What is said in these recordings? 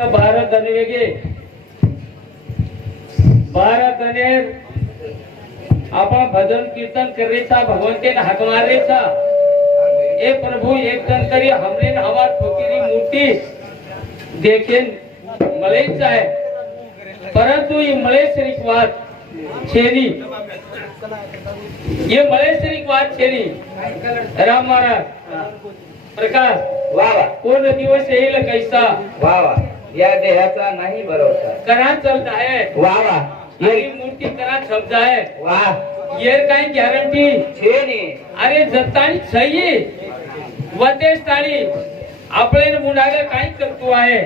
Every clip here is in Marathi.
भारत धनवेगे भारत धने आपण भजन कीर्तन करेचा भगवंते हाक मारेचा ए प्रभु एक जण तरी हमने न हमार फकीरी मूर्ति देखेन मलेच आहे परंतु ये मलेश्वरी વાત છેની ये मलेश्वरी વાત છેની राम महाराज प्रकाश वा वा कोण दिवस येईल कैसा वा वा या देहाचा नाही भरोसा. करा चलता है। वा वा. ये मूर्ति करा छपता है। वा. ये काही गॅरंटी छे ने अरे जताणी सही. वतेच ताणी आपले मुलागा काही करतो आहे?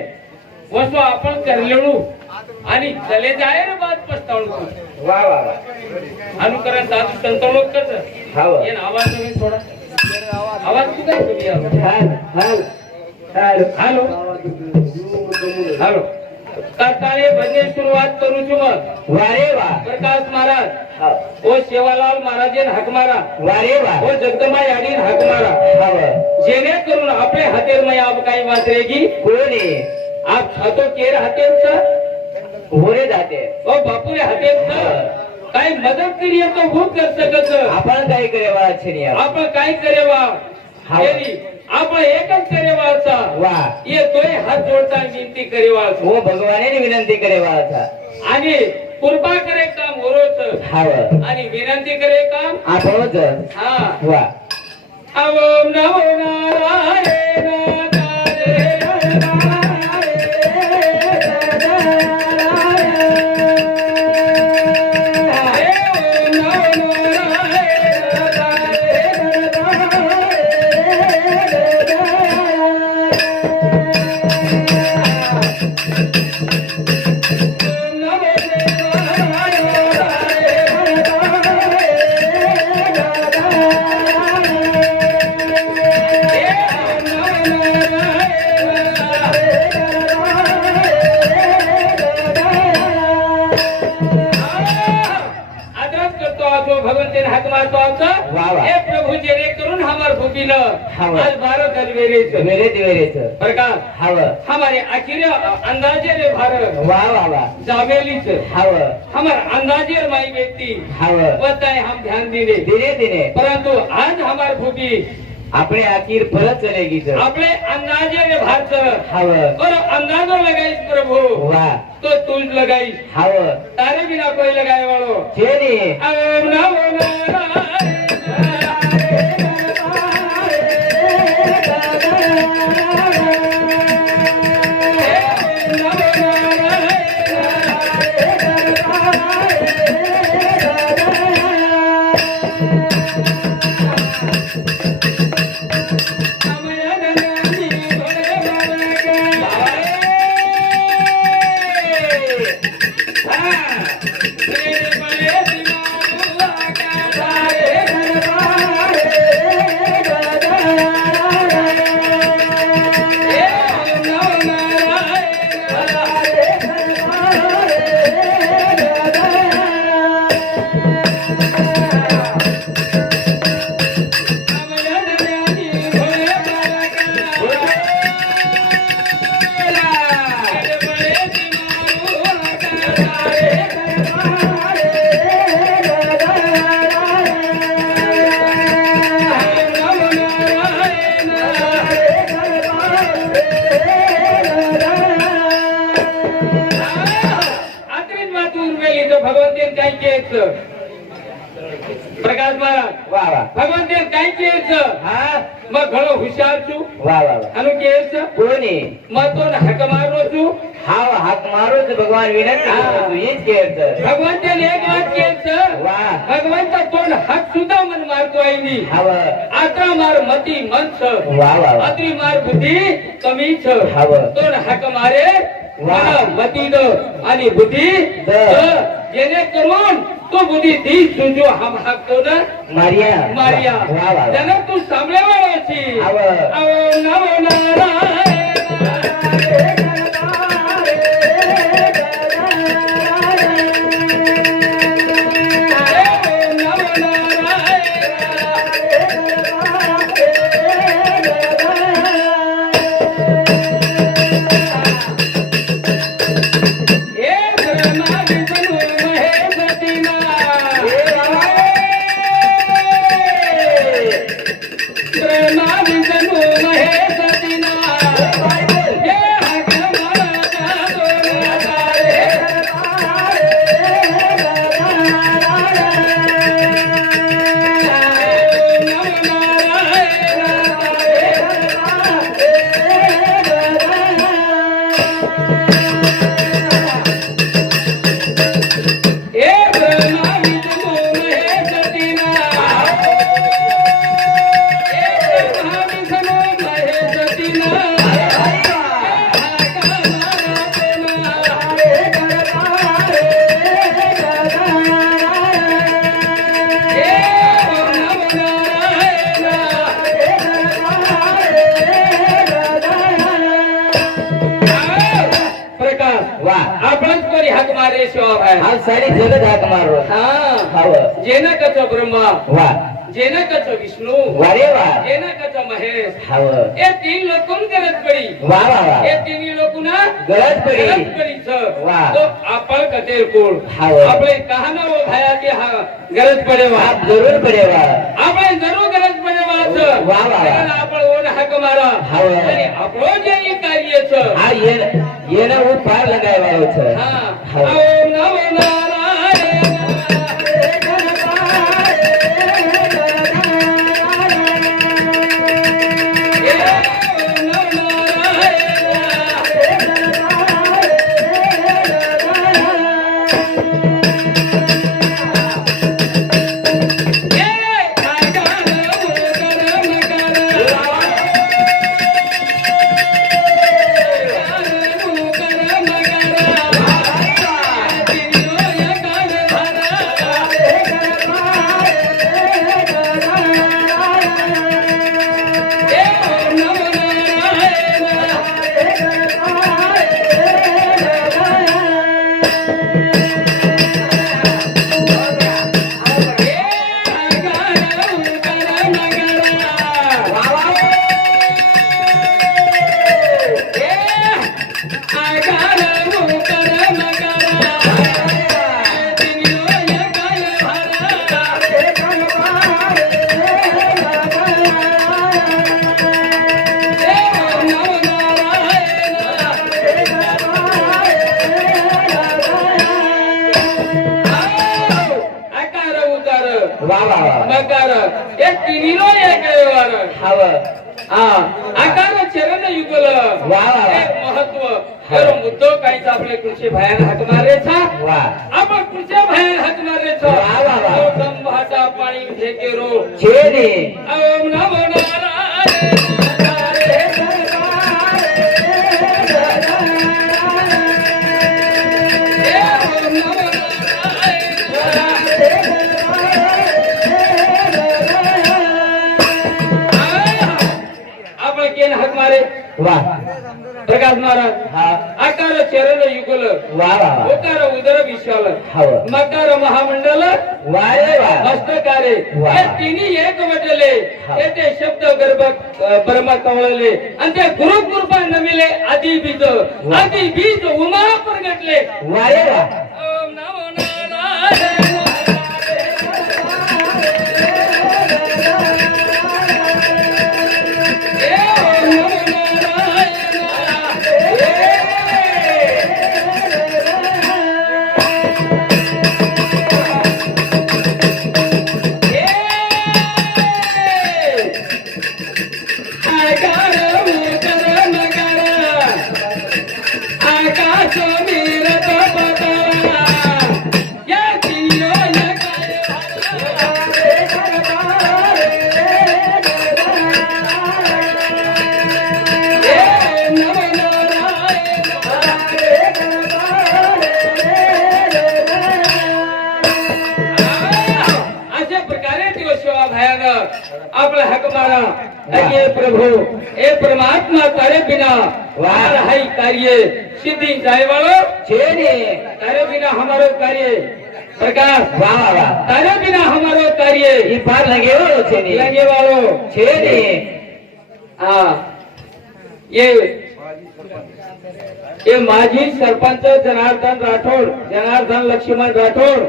वसो आपण करलेलो. आणि चले जाय रे बात पस्तावणू वा वा अनुकरण साधू संत लोक कस हवं. ये आवाज थोडा आवाज तू काय आहे? हाल. हाल करताळे भजने सुरुवात करू छु मग. वा. प्रकाश महाराज. हा. ओ सेवालाल महाराजेन हाक मारा. वा रे वा. ओ जगदंबा याडीन हाक मारा. हवं जेणेकरून आपले हातेर में आप काही वाचरेगी कोणी आप छातो केर हातेर छ होरे जाते. ओ बापूरे हातेर छ काही मदत करिए तो वो कर सकत आपण काही करे वा. छे ने आपण एकच करेवाचा। वा। ये तोय हात जोडता विनंती करेवा हो भगवाने विनंती करे वा था आणि कृपा करे काम हवं आणि विनंती करे काम आपणच हा। वा। ओम नमो हरवेरेच वेरेच वेरेच प्रकाश हवं हमारे आखिर अंदाजे रे भारत वा वा वा जावेलीच हवं हमार अंदाजे माई व्यक्ति हवं बताए हम ध्यान दिने दिने दिने परंतु आज हमार भूपी આપણે આખીર પરત ચલેગી છે अपने अंदाजे रे भारत हवं और अंदाजो लगाई प्रभु वा तो तुझ लगाई हवं तारे बिना कोई लगाए वालो છે ने ओम नमो હા માં ઘણો હોશિયાર છું વા વા વા આનું કે છે કોની માં તો હક મારો છું હાવ હાથ મારો છે ભગવાન વિનંતી કરું છું એ જ કહે છે ભગવંતે એક વાત કે છે વા ભગવંત તો હક સુધા મન મારતો આઈ ની હાવ આત્રા માર મતી મન છે વા વા વા અત્રી માર બુદ્ધિ કમી છે હાવ તો હક મારે मतीनं आणि बुद्धी जेणेकरून तो बुद्धी दी सुजो हम हाकतो ना मारिया. मारिया. त्यानं तू सांभाळवायची नाव नारायण ಸರಿ ಶೋಭ ಆ ಸರಿ ಜಗದ ಹಾಕ ಮಾರುವ ಜನಕಚ ಬ್ರಹ್ಮ ವಾ जनकच विष्णू. अरे वा. जनकच महेश. हव. हे तीन लोकून गरज पडी. हे तीन लोकून गरज गरज पडी आपण कतेर कोण? आपले कहना वो भाया की हा गरज पडे जरूर पडे वा. जरूर गरज पडे आपण ओन हाक मारा. आणि आपण जे कार्य એને એને હું પાર લગાવવાનો છે હા I got a आपले कृषी भयान हटणारे छा वाह अब कृषी भयान हटणारे छो पाणी ठेके रो छे रे ओम नमो वाह प्रकाश महाराज. हां. చరణ చరణ ఉదర ఉదర విశాల मकर महामंडल। हस्तकारे हे तिन्ही एक म्हटले. ते शब्द गर्भ परमा कवळले. आणि ते गुरु कृपा नमिले आधी बीज. आदि बीज उमा प्रगटले वाय बिना वार है कार्य सिद्धि जाए वालो छेड़े तारे बिना हमारो कार्य प्रकाश वाह वाह तारे बिना हमारो कार्य ये पार लगे वालो छेड़े लगे वालो छेड़े आ ये ये माजी सरपंच जनार्दन राठौड़ जनार्दन लक्ष्मण राठौड़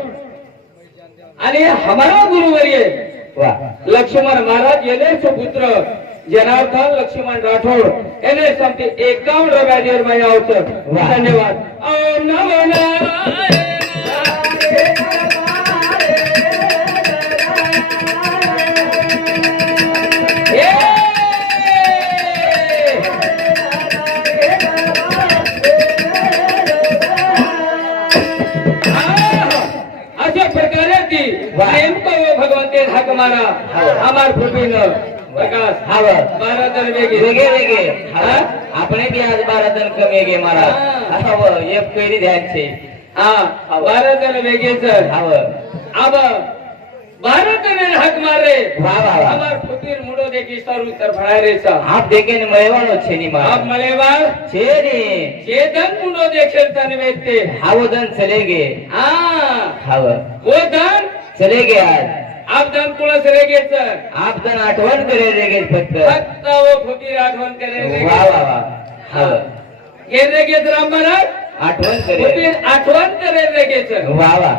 आणि हमारा गुरुवर्य लक्ष्मण महाराज यांचे सुपुत्र। Janardan Laxman Rathod N S M एकावन रव्या मैं आवश्यक धन्यवाद. ओम नमो नारायण. भगवान प्रकाश हा बारा जण वेगळे वेगळे वेगळे हा? आपण बी आज बारा जण कमी गे महाराज असा व एक कैरी ध्यानचे हा. बारा जण वेगळे सर. हाव आब बारा जण हाक मारे. वा वा वा. আমার ফুটির মুড়ো দেখি সর উত্তর ভাড়ারে সব আপ দেখেন মলেবানো ছেনি মা আপ মলেবান ছেনি চেতন মুড়ो দেখেন তন বেতে হাওদন চলে गे. हां. हाव वो दन चले गए आज. आप धन कुणस रेगेच आप धन आठवण करे रे गे फक्त. फक्त वो फुफीर आठवण करे वा वा वा. हे. रेगेच राम महाराज आठवण करे. फुफीर आठवण करे रेगेच वा वा.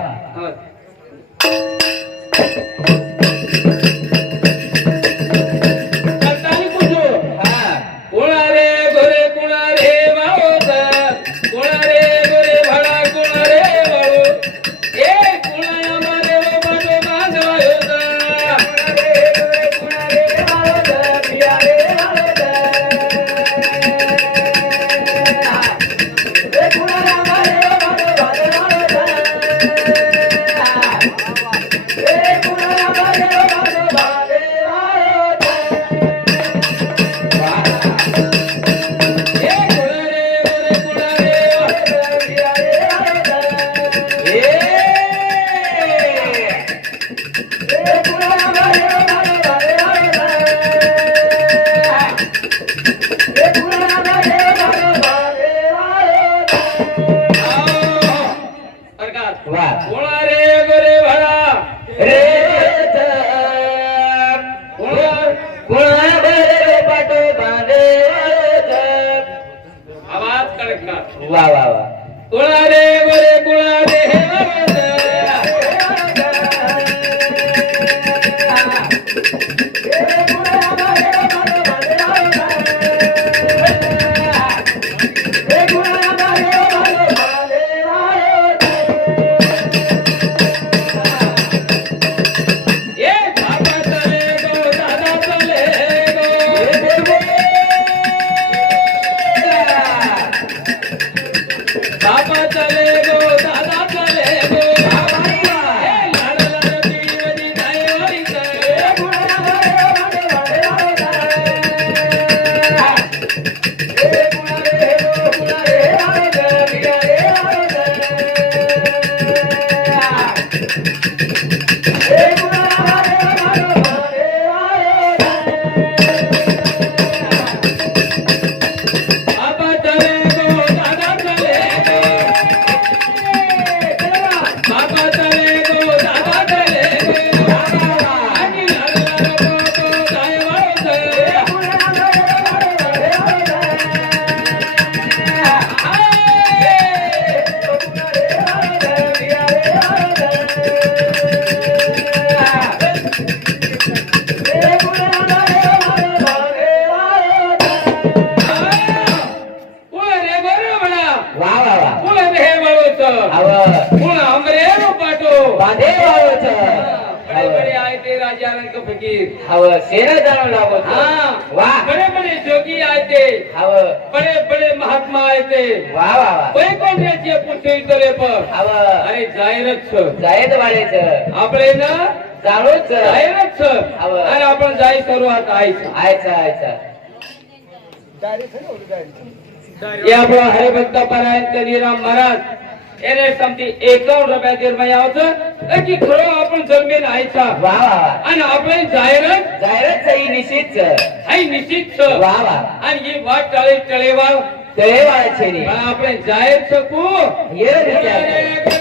वा वा वा. कुणा रे गोरे कुणा रे તેને જાણો લાગો હા વાહ બડે બડે જોગી આય તે હાવ બડે બડે મહાત્મા આય તે વાહ વાહ વાહ કોઈ કોણ રે છે પૂછે તો રે પર હાવ અરે જાહેર જ છે જાહેર વાળે છે આપણે ના જાણો જ છે જાહેર જ છે હાવ અરે આપણે જાય શરૂઆત આય છે આય છે આય છે ડાયરી છે ને ડાયરી એ આપણો હરિભક્ત પરાયણ કરીરામ મહારાજ એને સમજી એકાવન રૂપિયા જેલમાં આવશે કે ખરો આપણ જમીન આયતા વાહ વાહ અને આપણે જાહેરાત જાહેરાત છે એ નિશ્ચિત છે હા નિશ્ચિત છે વાહ વાહ અને એ વાત ટળે ટળેવાળ ટળેવાળ છે ને આપણે જાહેર શકું એ રીતે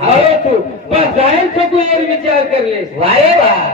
આવ્યો છું પણ જાહેર છે તું એ વિચાર કરી લેશ. વાહ વાહ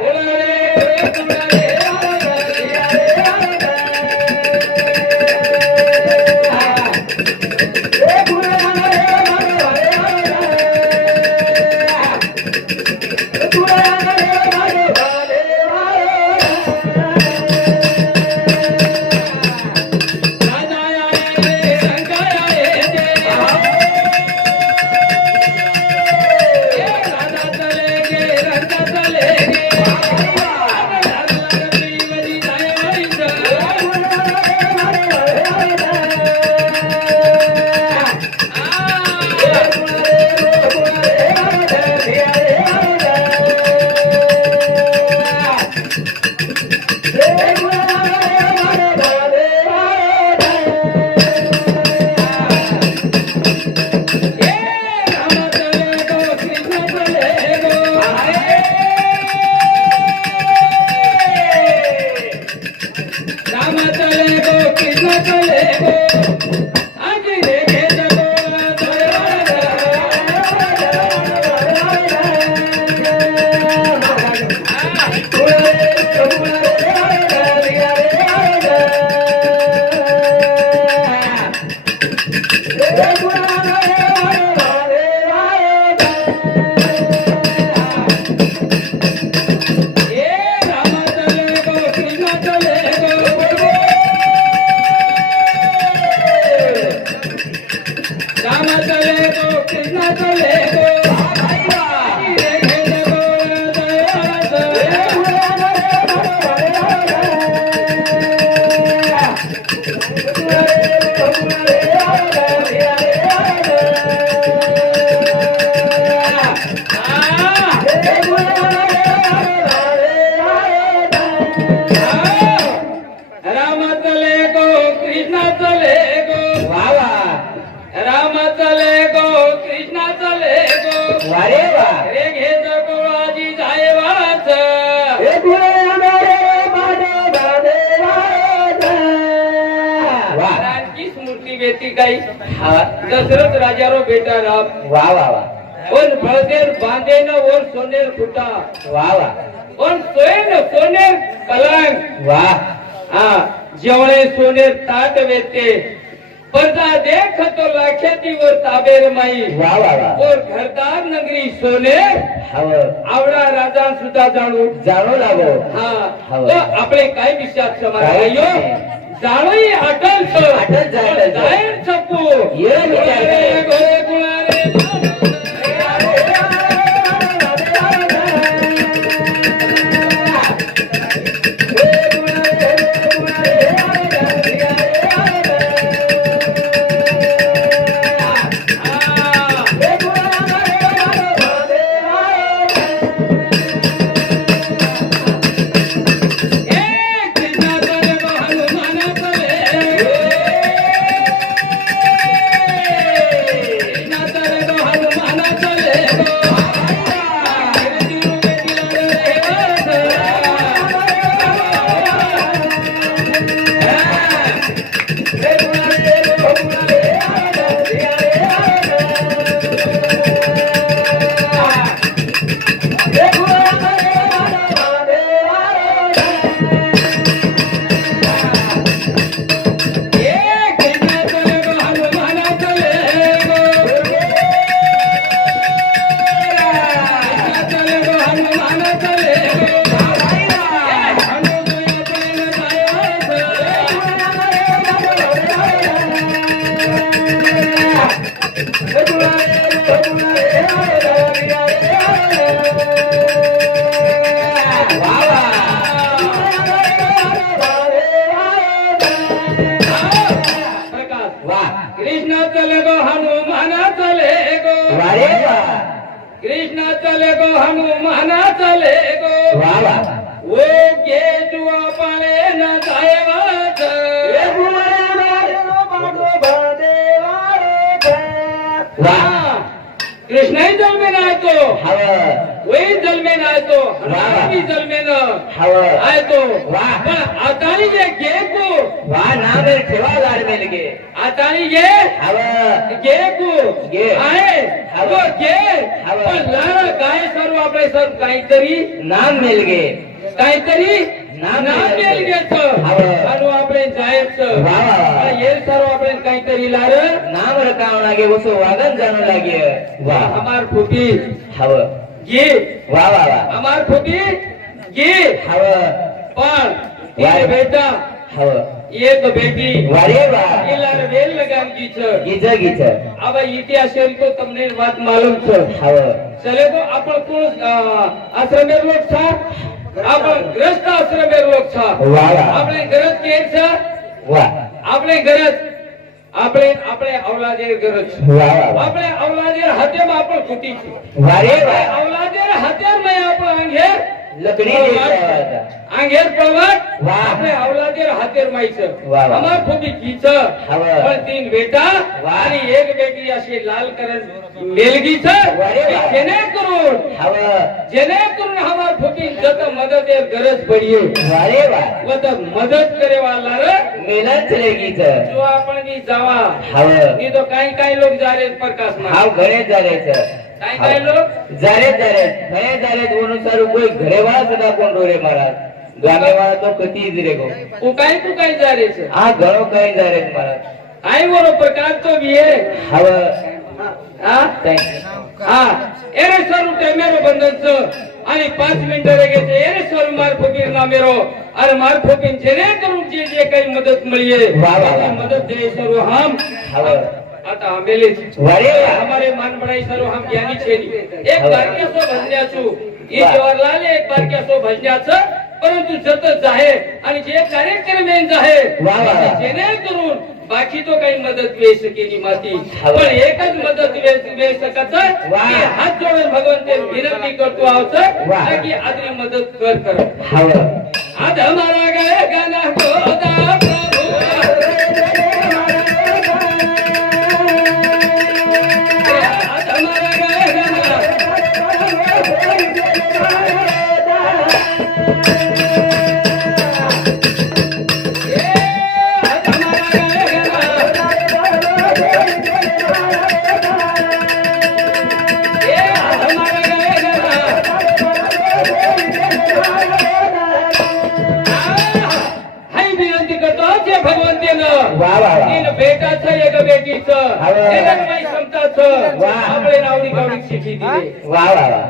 और भजर बांधे न और सोनेर फुटा वाह वाह और सोये न सोनेर पलंग वाह हा जेवणे सोनेर ताट वेते पडदा देख तो लाख्याची वर ताबेर माई वा वा वा और घरदार नगरी सोने आवडा राजा सुद्धा जाणू जाणू लागो हा तो आपले काय समाज आयो जाणूही अटल छ अटल जाय जाय छपू ये गोळे गोळे हव. पण लारा काय सर्व आपले सर? काहीतरी नाम मेल गे काहीतरी नाम नाम मिळालं. मेल घ्यायचं हवं. आणि आपले जायचं. हे सर्व आपले काहीतरी लार. नाम रकाव लागे उसो वागन जाणू लागे. वा. हमार फुटी. हव. घे. वा वा वा. हमार फुटी. घे. हव. पण बेटा એક આપણે ગરજ આપણે આપણે આપણે ગરજ. આપણે અવલાદેર હત્યામાં આપણે છૂટી છે. વારે વાહ અવલાદેર આપણે અંગે लकडी आंगेर प्रवत आपले हवलादेर हातेर माईच. हमार खुबी गीच पण तीन बेटा आणि एक बेटी अशी लाल करन मेलगीच. करून जेणे करून हमार खुबी जत मदतेर गरज पडिये. वारे वा. व तर मदत करे वाला मेहनत रे गीच जो आपण नी जावा. हव. नी तो काही काही लोक जारे प्रकाश हाव घरे जारेच. काही काही लोक जारे जारे घरे जारे अनुसार कोई घरे वाला सदा कोण डोरे महाराज गामे वाला तो कती रे गो तू काही तू काही जा रे છે आ घरो काही जारे महाराज आई बोलो प्रकार तो भी है हव हा थँक्यू हा एरे स्वरूप टेमेरो बंधन छ आणि पाच मिनिट रेगे एरे स्वरूप मार फकीर ना मेरो अरे मार फकीर जेने करून जे जे काही मदत मिळीये वाह, वाह, वाह. ती मदत दे सर्व हम हव आता हमारे मान बड़ाई सर्व हम ज्ञानी छेली एक हव. बारक्या सो भजण्याचू ई वाह. जवाहरलाल एक बारक्या सो भजण्याचं परंतु जतच आहे आणि जे कार्यक्रम वाह, वाह, वाह. जेणेकरून बाकी तो काही मदत वेळ सकेली माती. पण एकच मदत वाह. की हात जोडून भगवंते विनंती करतो आहोत. की आदरी मदत कर कर आज हमारा गए गाना गोदा बेटाचं एक बेटीचं वा. आपले नावडी गावडी शिकी दिले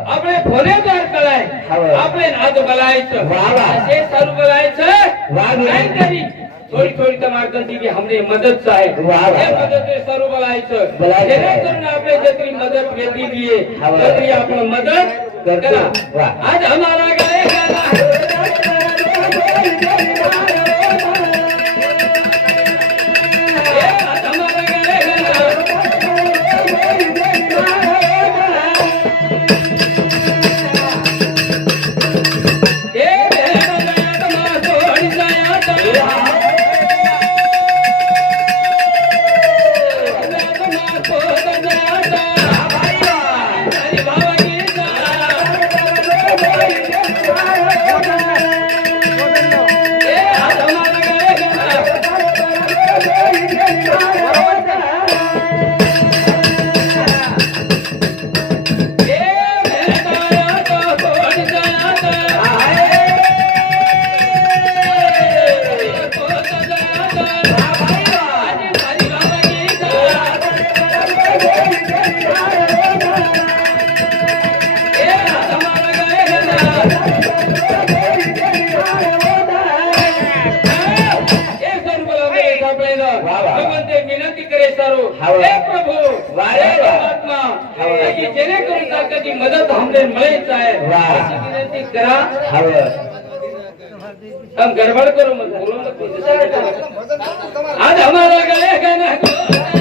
आपले फोनेदार कळाय हवं. आपले नाद बलायचं वा, वा. असे सर्व बलायचं वा, वा. काहीतरी थोडी थोडी तमार करती की हमने मदत आहे वा, वा. हे मदत हे सर्व बलायचं बलायचं. जेणेकरून आपले जत्री मदत घेतली दिये हवं. तरी आपण मदत करतो. મોકલીને ભગવંતે વિનંતી કરે સારું હે પ્રભુ વારે પરમાત્મા જેને કરું તાકાતી મદદ અમને મળે સાહેબ વિનંતી કરા હવે તમ ગરબડ કરો મત બોલો તો આજ અમારા ગળે ગાના